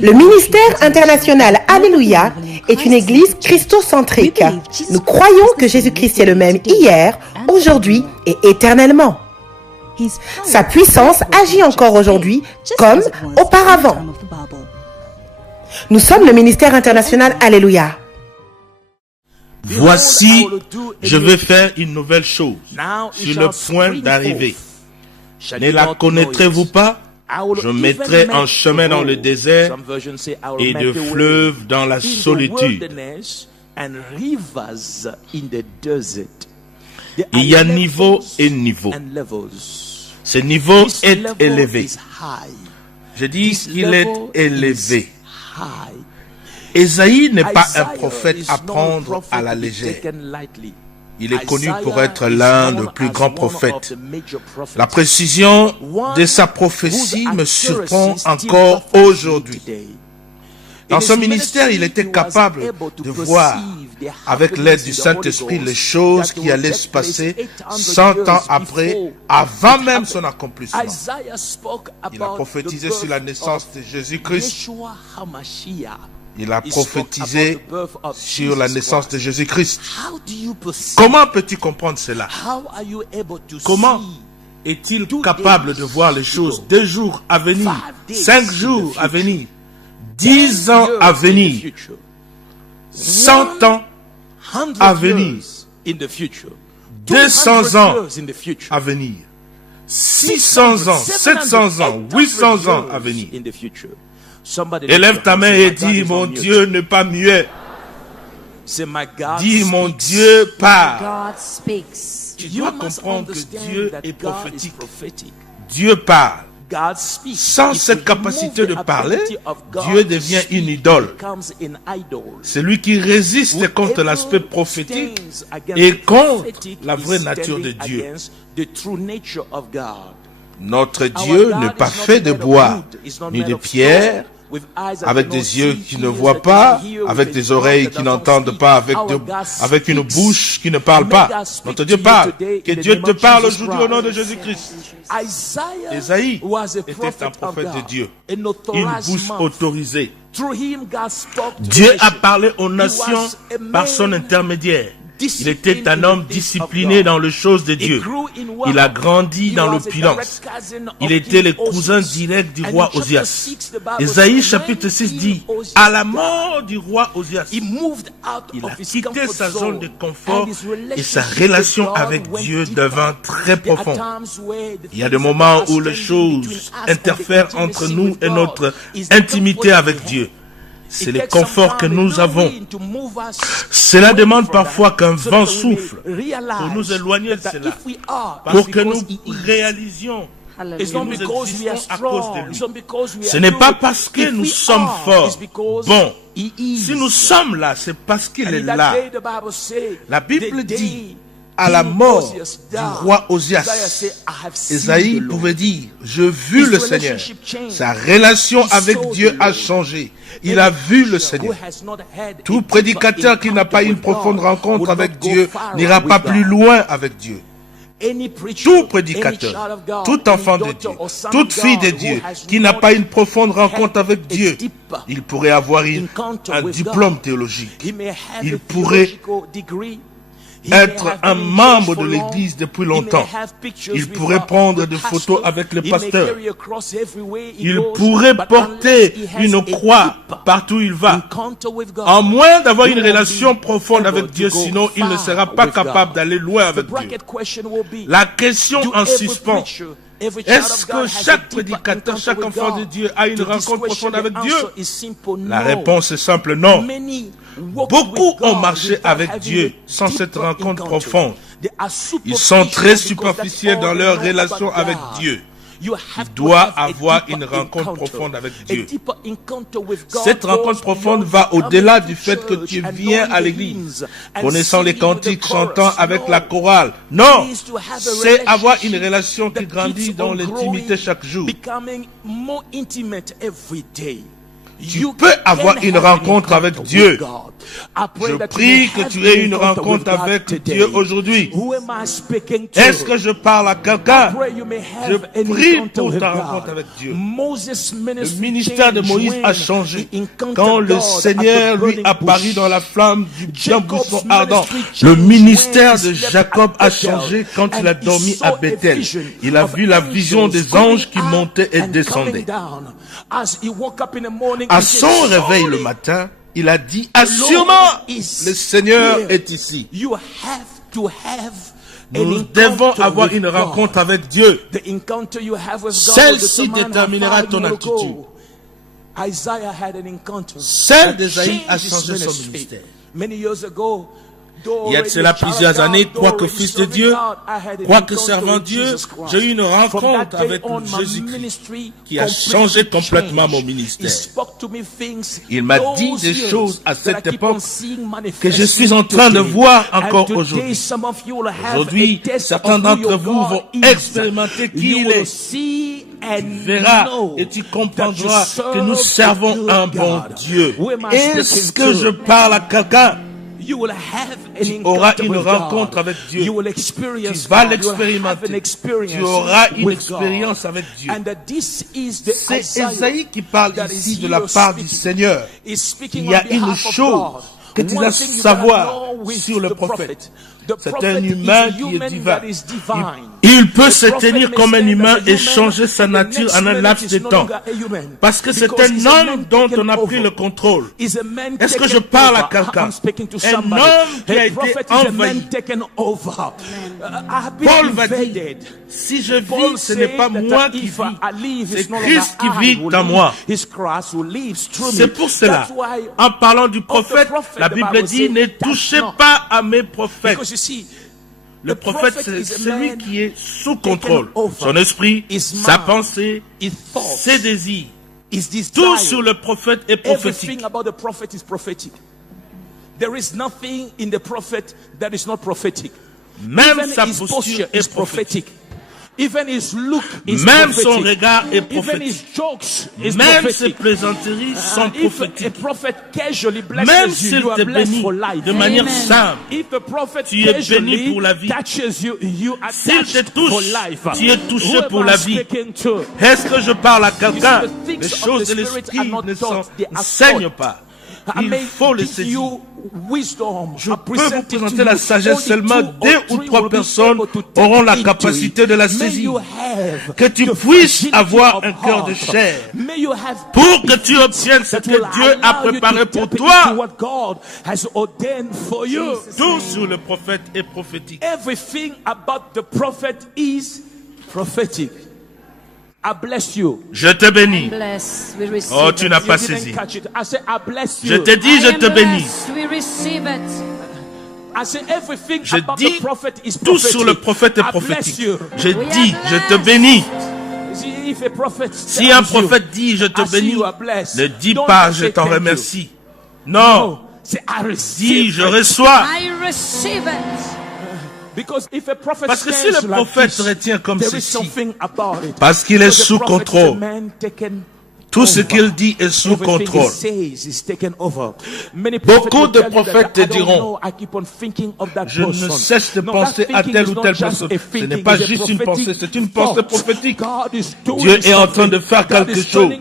Le ministère international Alléluia est une église christocentrique. Nous croyons que Jésus-Christ est le même hier, aujourd'hui et éternellement. Sa puissance agit encore aujourd'hui comme auparavant. Nous sommes le ministère international Alléluia. Voici, je vais faire une nouvelle chose sur le point d'arriver. Ne la connaîtrez-vous pas? Je mettrai un chemin dans le désert et des fleuves dans la solitude. Il y a niveau et niveau. Ce niveau est élevé. Je dis qu'il est élevé. Ésaïe n'est pas un prophète à prendre à la légère. Il est connu pour être l'un des plus grands prophètes. La précision de sa prophétie me surprend encore aujourd'hui. Dans son ministère, il était capable de voir, avec l'aide du Saint-Esprit, les choses qui allaient se passer 100 ans après, avant même son accomplissement. Il a prophétisé sur la naissance de Jésus-Christ. Il a prophétisé sur la naissance de Jésus-Christ. Comment peux-tu comprendre cela? Comment est-il capable de voir les choses 2 jours à venir, 5 jours à venir, 10 ans à venir, 100 ans à venir, 200 ans à venir, 600 ans, 700 ans, 800 ans à venir? Élève ta main et dis, mon Dieu n'est pas muet. Dis, mon Dieu parle. Tu dois comprendre que Dieu est prophétique. Dieu parle. Sans cette capacité de parler, Dieu devient une idole. Celui qui résiste contre l'aspect prophétique et contre la vraie nature de Dieu. Notre Dieu n'est pas fait de bois, ni de pierre, avec des yeux qui ne voient pas, avec des oreilles qui n'entendent pas, avec une bouche qui ne parle pas. Notre Dieu parle. Que Dieu te parle aujourd'hui au nom de Jésus-Christ. Ésaïe était un prophète de Dieu, une bouche autorisée. Dieu a parlé aux nations par son intermédiaire. Il était un homme discipliné dans les choses de Dieu. Il a grandi dans l'opulence. Il était le cousin direct du roi Osias. Ésaïe chapitre 6 dit, à la mort du roi Osias, il a quitté sa zone de confort et sa relation avec Dieu devint très profonde. Il y a des moments où les choses interfèrent entre nous et notre intimité avec Dieu. C'est le confort que nous avons. Cela demande parfois qu'un vent souffle pour nous éloigner de cela, pour que nous réalisions que nous existons à cause de lui. Ce n'est pas parce que nous sommes forts. Bon, si nous sommes là, c'est parce qu'il est là. La Bible dit, à la mort du roi Osias, Ésaïe pouvait dire, je vis le Seigneur. Sa relation avec Dieu a changé. Il a vu le Seigneur. Tout prédicateur qui n'a pas une profonde rencontre avec Dieu n'ira pas plus loin avec Dieu. Tout prédicateur, tout enfant de Dieu, toute fille de Dieu qui n'a pas une profonde rencontre avec Dieu, il pourrait avoir un diplôme théologique. Il pourrait être un membre de l'église depuis longtemps. Il pourrait prendre des photos avec le pasteur. Il pourrait porter une croix partout où il va. En moins d'avoir une relation profonde avec Dieu, sinon il ne sera pas capable d'aller loin avec Dieu. La question en suspens, est-ce que chaque prédicateur, chaque enfant de Dieu a une rencontre profonde avec Dieu? La réponse est simple, non. Beaucoup ont marché avec Dieu sans cette rencontre profonde. Ils sont très superficiels dans leur relation avec Dieu. Il doit avoir une rencontre profonde avec Dieu. Cette rencontre profonde va au-delà du fait que tu viens à l'église, connaissant les cantiques, chantant avec la chorale. Non, c'est avoir une relation qui grandit dans l'intimité chaque jour. Tu peux avoir une rencontre avec Dieu. Je prie que tu aies une rencontre avec Dieu aujourd'hui. Est-ce que je parle à quelqu'un? Je prie pour ta rencontre avec Dieu. Le ministère de Moïse a changé. Quand le Seigneur lui apparut dans la flamme d'un buisson ardent, le ministère de Jacob a changé quand il a dormi à Bethel. Il a vu la vision des anges qui montaient et descendaient. À son réveil le matin, il a dit, assurément, le Seigneur est ici. Nous devons avoir une rencontre avec Dieu. Celle-ci déterminera ton attitude. Celle d'Ésaïe a changé son ministère. Il y a de cela plusieurs années, quoique fils de Dieu, quoique servant Dieu, j'ai eu une rencontre avec Jésus-Christ qui a changé complètement mon ministère. Il m'a dit des choses à cette époque que je suis en train de voir encore aujourd'hui. Aujourd'hui, certains d'entre vous vont expérimenter qui il est. Tu verras et tu comprendras que nous servons un bon Dieu. Est-ce que je parle à quelqu'un? Tu auras une rencontre avec Dieu. Tu vas l'expérimenter. Tu auras une expérience avec Dieu. C'est Ésaïe qui parle ici de la part du Seigneur. Il y a une chose que tu dois savoir sur le prophète. C'est un humain qui est divin. Il peut se tenir comme un humain et changer sa nature en un laps de temps. Parce que c'est un homme dont on a pris le contrôle. Est-ce que je parle à quelqu'un? Un homme qui a été envahi. Paul va dire, si je vis, ce n'est pas moi qui vis, c'est Christ qui vit dans moi. C'est pour cela, en parlant du prophète, la Bible dit, ne touchez pas à mes prophètes. Le prophète, c'est celui qui est sous contrôle. Son esprit, sa pensée, ses désirs. Tout sur le prophète est prophétique. Même sa posture est prophétique. Même son regard est prophétique. Même ses plaisanteries sont prophétiques. Même s'il te bénit de manière simple, tu es béni pour la vie. S'il te touche, tu es touché pour la vie. Est-ce que je parle à quelqu'un? Les choses de l'esprit ne s'enseignent pas. Il faut le saisir. Je peux vous présenter la sagesse seulement. 2 ou 3 personnes auront la capacité de la saisir. Que tu puisses avoir un cœur de chair pour que tu obtiennes ce que Dieu a préparé pour toi. Tout sur le prophète est prophétique. Everything about the prophet is prophetic. I bless you. Je te bénis. Oh, tu n'as pas saisi. Je te dis, je te bénis. Je dis, tout sur le prophète est prophétique. Je dis, je te bénis. Si un prophète dit, je te bénis, ne dis pas, je t'en remercie. Non. Dis, je reçois. Parce que si le prophète retient comme ceci, parce qu'il est sous contrôle, tout ce qu'il dit est sous contrôle. Beaucoup de prophètes te diront, je ne cesse de penser à telle ou telle personne. Ce n'est pas juste une pensée, c'est une pensée prophétique. Dieu est en train de faire quelque chose.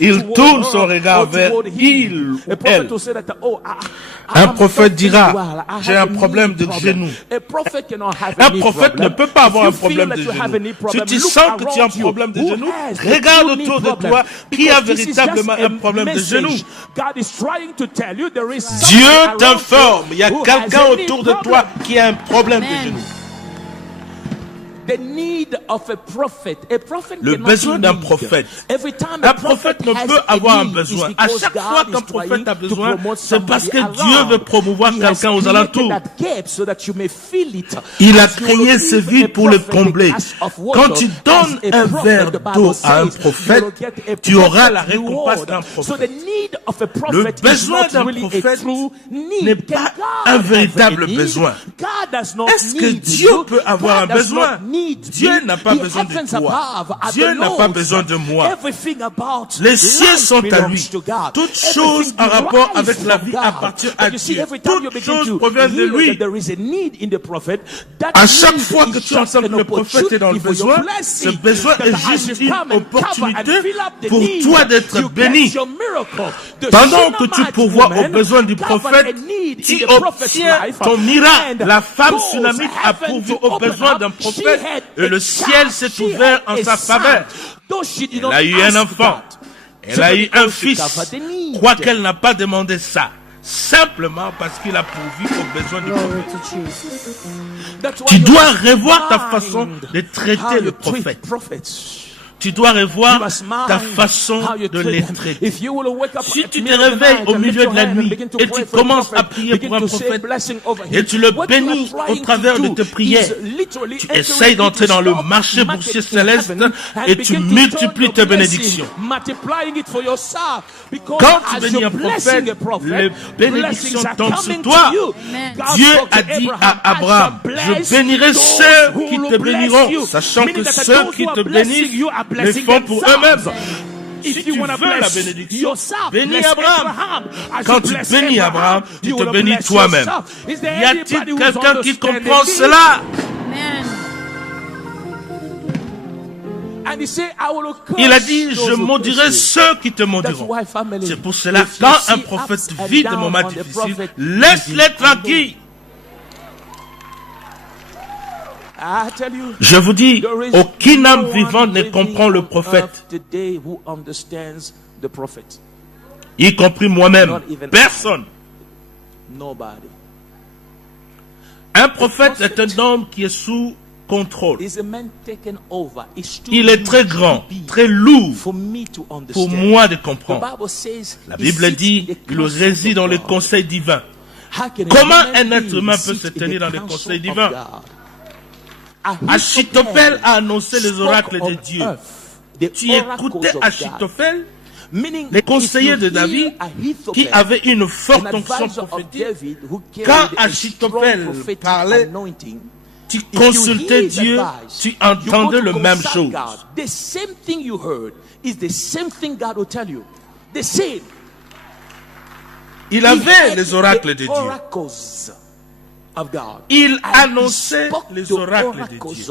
Il tourne son regard vers il ou elle. Un prophète dira, j'ai un problème de genou. Un prophète ne peut pas avoir un problème de genou. Si tu sens que tu as un problème de genou, regarde autour de toi qui a véritablement un problème de genou. Dieu t'informe, il y a quelqu'un autour de toi qui a un problème de genou. Le besoin d'un prophète. Un prophète ne peut avoir un besoin. À chaque fois qu'un prophète a besoin, c'est parce que Dieu veut promouvoir quelqu'un aux alentours. Il a créé ce vide pour le combler. Quand tu donnes un verre d'eau à un prophète, tu auras la récompense d'un prophète. Le besoin d'un prophète n'est pas un véritable besoin. Est-ce que Dieu peut avoir un besoin? Dieu n'a pas besoin de toi. Dieu n'a pas besoin de moi. Les cieux sont à lui. Toute chose en rapport avec la vie appartient à Dieu. Toute chose provient de lui. À chaque fois que tu entends que le prophète est dans le besoin, ce besoin est juste une opportunité pour toi d'être béni. Pendant que tu pourvois aux besoins du prophète, tu obtiens ton miracle. La femme sunamite a pourvu aux besoins d'un prophète et le ciel s'est ouvert en sa faveur. Elle a eu un enfant. Elle a eu un fils. Quoiqu'elle n'a pas demandé ça. Simplement parce qu'il a pourvu aux besoins du prophète. Tu dois revoir ta façon de traiter le prophète. Tu dois revoir ta façon de les traiter. Si tu te réveilles au milieu de la nuit et tu commences à prier pour un prophète et tu le bénis au travers de tes prières, tu essayes d'entrer dans le marché boursier céleste et tu multiplies tes bénédictions. Quand tu bénis un prophète, les bénédictions tombent sur toi. Dieu a dit à Abraham, je bénirai ceux qui te béniront, sachant que ceux qui te bénissent le font pour eux-mêmes. Si tu veux la bénédiction, bénis Abraham. Quand tu bénis Abraham, tu te bénis toi-même. Y a-t-il quelqu'un qui comprend cela? Il a dit, je maudirai ceux qui te maudiront. C'est pour cela, quand un prophète vit des moments difficiles, laisse-les tranquilles. Je vous dis, aucune âme vivante ne comprend le prophète, y compris moi-même. Personne. Un prophète est un homme qui est sous contrôle. Il est très grand, très lourd pour moi de comprendre. La Bible dit qu'il réside dans les conseils divins. Comment un être humain peut se tenir dans les conseils divins? Achitophel a annoncé les oracles de Dieu. Tu écoutais Achitophel, les conseillers de David, qui avaient une forte onction prophétique. Quand Achitophel parlait, tu consultais Dieu, tu entendais le même chose. Il avait les oracles de Dieu. Il annonçait les oracles de Dieu.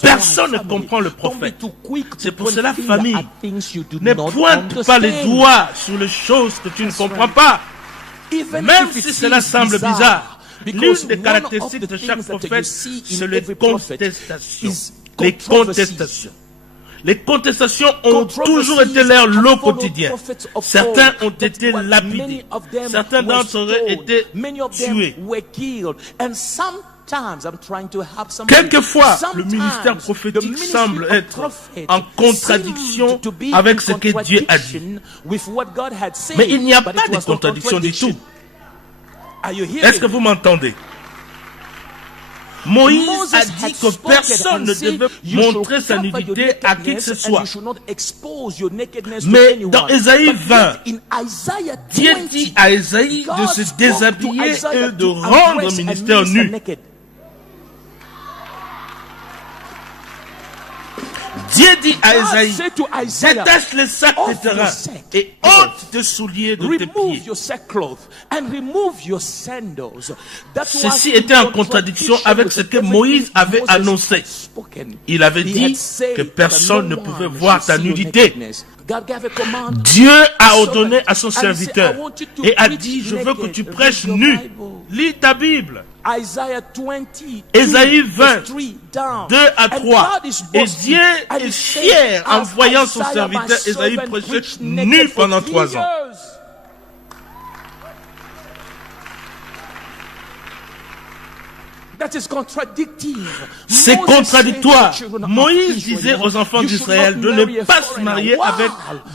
Personne ne comprend le prophète. C'est pour cela, famille, ne pointe pas les doigts sur les choses que tu ne comprends pas. Même si cela semble bizarre. L'une des caractéristiques de chaque prophète, c'est les contestations. Les contestations. Les contestations ont toujours été leur lot quotidien. Certains ont été lapidés. Certains d'entre eux auraient été tués. Quelquefois, le ministère prophétique semble être en contradiction avec ce que Dieu a dit. Mais il n'y a pas de contradiction du tout. Est-ce que vous m'entendez? Moïse a dit que personne ne devait montrer sa nudité à qui que ce soit. Mais dans Ésaïe 20, Dieu dit à Ésaïe de se déshabiller et de rendre le ministère nu. Dieu dit à Ésaïe, détache les sacs de terrain et ôte tes souliers de tes pieds. Ceci était en contradiction avec ce que Moïse avait annoncé. Il avait dit que personne ne pouvait voir ta nudité. Dieu a ordonné à son serviteur et a dit, je veux que tu prêches nu. Lis ta Bible. Ésaïe 20, 2 à 3. Et Dieu est fier en voyant son serviteur Ésaïe prêcher nu pendant 3 ans. C'est contradictoire. Moïse disait aux enfants d'Israël de ne pas se marier avec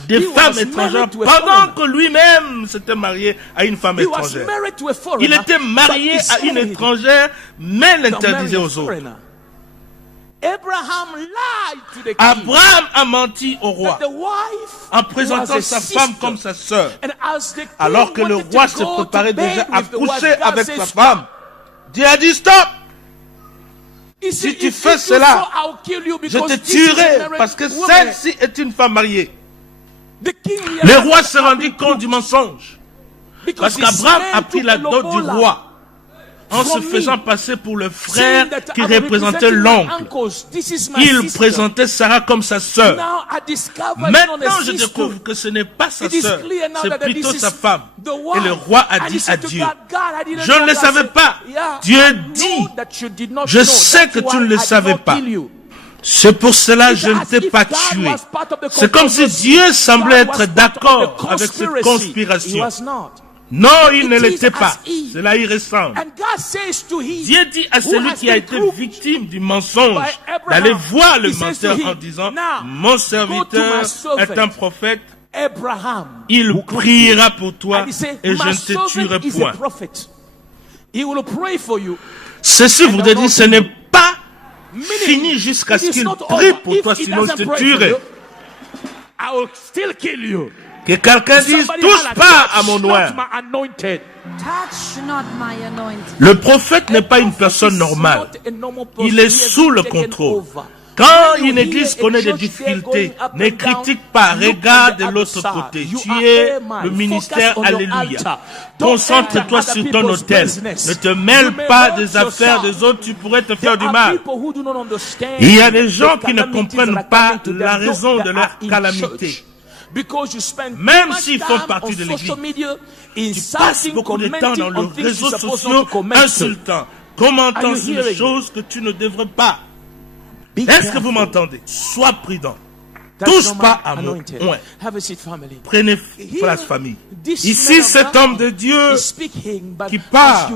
des femmes étrangères pendant que lui-même s'était marié à une femme étrangère. Il était marié à une étrangère, mais l'interdisait aux autres. Abraham a menti au roi en présentant sa femme comme sa sœur, alors que le roi se préparait déjà à coucher avec sa femme. Dieu a dit stop. Si tu fais cela, je te tuerai parce que celle-ci est une femme mariée. Le roi se rendit compte du mensonge. Parce qu'Abraham a pris la dot du roi en se faisant passer pour le frère qui représentait l'oncle. Il présentait Sarah comme sa sœur. Maintenant, je découvre que ce n'est pas sa sœur, c'est plutôt sa femme. Et le roi a dit à Dieu, je ne le savais pas. Dieu dit, je sais que tu ne le savais pas. C'est pour cela que je ne t'ai pas tué. C'est comme si Dieu semblait être d'accord avec cette conspiration. Non, il ne l'était pas. Cela y ressemble. Dieu dit à celui qui a été victime du mensonge d'aller voir le menteur en disant, mon serviteur est un prophète, il priera pour toi et je ne te tuerai point. Ceci voudrait dire, ce n'est pas fini jusqu'à ce qu'il prie pour toi, sinon je te tuerai. Que quelqu'un dise, touche pas à mon oint. Le prophète n'est pas une personne normale. Il est sous le contrôle. Quand une église connaît des difficultés, ne critique pas, regarde de l'autre côté. Tu es le ministère, alléluia. Concentre-toi sur ton autel. Ne te mêle pas des affaires des autres, tu pourrais te faire du mal. Il y a des gens qui ne comprennent pas la raison de leur calamité. Même s'ils font partie de l'église, tu passes beaucoup de temps dans les réseaux sociaux insultant, commentant sur des choses que tu ne devrais pas. Est-ce que vous m'entendez? Sois prudent. Touche pas à mon oint. Prenez place, famille. Ici, cet homme de Dieu qui parle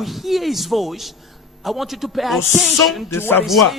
au son de sa voix.